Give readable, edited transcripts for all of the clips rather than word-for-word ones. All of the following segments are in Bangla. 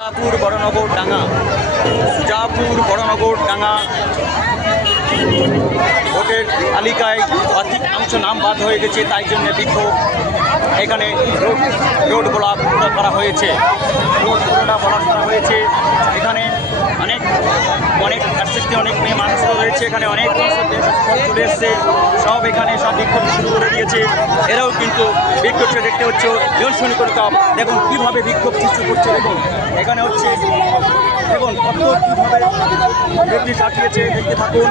সুজাপুর বড়নগর ডাঙ্গা ভোটের তালিকায় অধিকাংশ নাম বাদ হয়ে গেছে, তাই জন্য বিক্ষোভ। এখানে রোড ব্লক করা হয়েছে, এখানে অনেক কাছাকাছি অনেক মেয়ে মানুষও রয়েছে, এখানে অনেক চলে এসছে, সব এখানে সব বিক্ষোভ শুরু করে দিয়েছে। এরাও কিন্তু বিক্ষোভ দেখতে হচ্ছে জনশুনি কলকাতা। দেখুন কীভাবে বিক্ষোভ সৃষ্টি করছে, দেখুন এখানে হচ্ছে, দেখুন কত কীভাবে ব্যক্তি কাটিয়েছে, দেখতে থাকুন।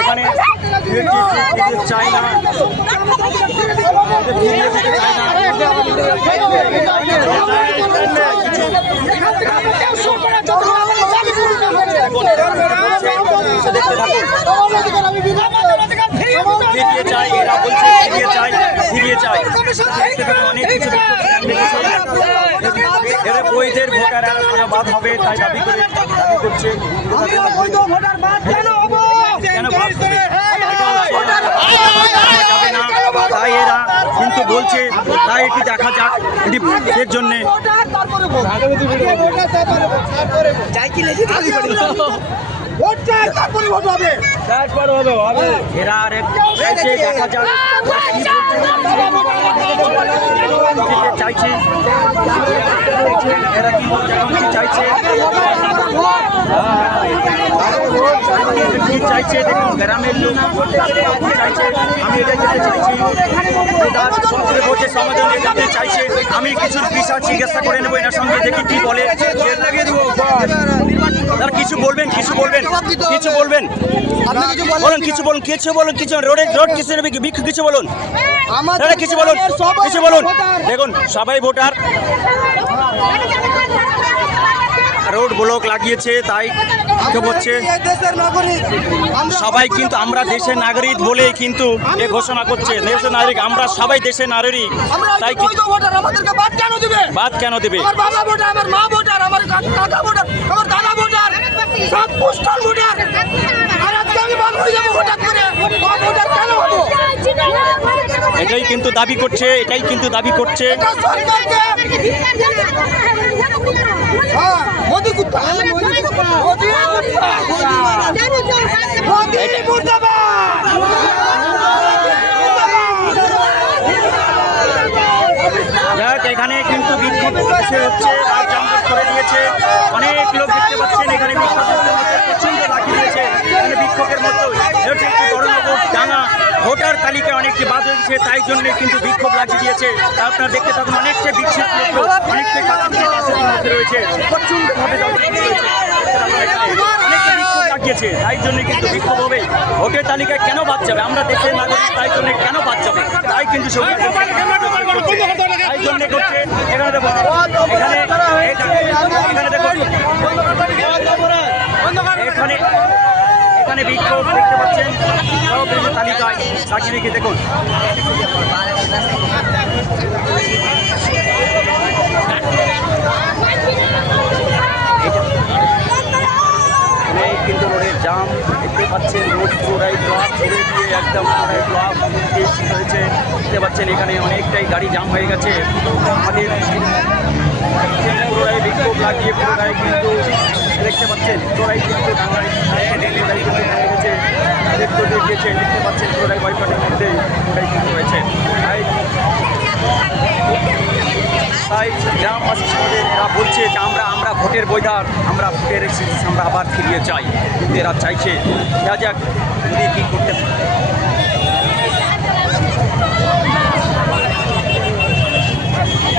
এখানে চায় না, দেখতে থাকুন। ফিরিয়ে চাই, এরা বলছে ফিরিয়ে চাই। অনেক কিছু এরা বৈধের ভোটার বাদ হবে, তাই দাবি করছে। তাই এরা কিন্তু বলছে, তাই এটি দেখা যাক এর জন্যে। এরা আর দেখা যাক চাইছে, এরা কি চাইছে, চাইছে দেখুন গ্রামের লোক চাইছে। আমি এটা যেতে চাইছি, ভোটের সমাধানে যেতে চাইছে। আমি কিছু বিষয় জিজ্ঞাসা করে নেবো এনার সঙ্গে, দেখি কি বলে। কিছু বলবেন রোড কিছু বলুন দেখুন সবাই ভোটার, রোড ব্লক লাগিয়েছে, তাই হচ্ছে সবাই কিন্তু আমরা দেশের নাগরিক বলে কিন্তু এ ঘোষণা করছে। দেশের নাগরিক আমরা সবাই দেশের নাগরিক, তাই বাদ কেন দেবে? এটাই কিন্তু দাবি করছে, এখানে কিন্তু বিক্ষোভ হচ্ছে, করে দিয়েছে। অনেক লোক দেখতে পাচ্ছেন এখানে প্রচন্ড লাগিয়ে দিয়েছে, বিক্ষোভের মতো। ডাঙ্গা ভোটার তালিকায় অনেকটি বাদ হয়েছে, তাই জন্য কিন্তু বিক্ষোভ লাগিয়ে দিয়েছে। আপনারা দেখতে থাকুন, অনেকটা বিক্ষোভ রয়েছে, প্রচন্ডভাবে লাগিয়েছে, তাই জন্য কিন্তু বিক্ষোভ হবে। ভোটের তালিকায় কেন বাদ যাবে? আমরা দেশের নাগরিক, তাই জন্য কেন বাদ যাবে? তাই কিন্তু তাই জন্য করছে। এখানে দেখুন, এখানে বিক্ষোভ দেখতে পাচ্ছেন, তালিকায় সাজিয়ে রেখে দেখুন। কিন্তু রোডের জাম দেখতে পাচ্ছেন, রোড পুরাই ব্লক ধরে দিয়ে একদম পুরাই ব্লক হয়েছে, দেখতে পাচ্ছেন এখানে অনেকটাই গাড়ি জাম হয়ে গেছে। আমাদের পুরোটাই বিক্ষোভ লাগিয়ে পুরোটাই কিন্তু দেখতে পাচ্ছেন, পুরোটাই কিন্তু ডাঙ্গায় গেছে, দেখতে পাচ্ছেন পুরোটাই বয়কটের মধ্যে পুরোটাই কিন্তু হয়েছে। তাই গ্রামবাসী সমাজের এরা বলছে যে আমরা ভোটের বৈধার, আমরা ভোটের আমরা আবার ফিরিয়ে চাই, কিন্তু এরা চাইছে দেখা যাক যদি কী করতে পারে।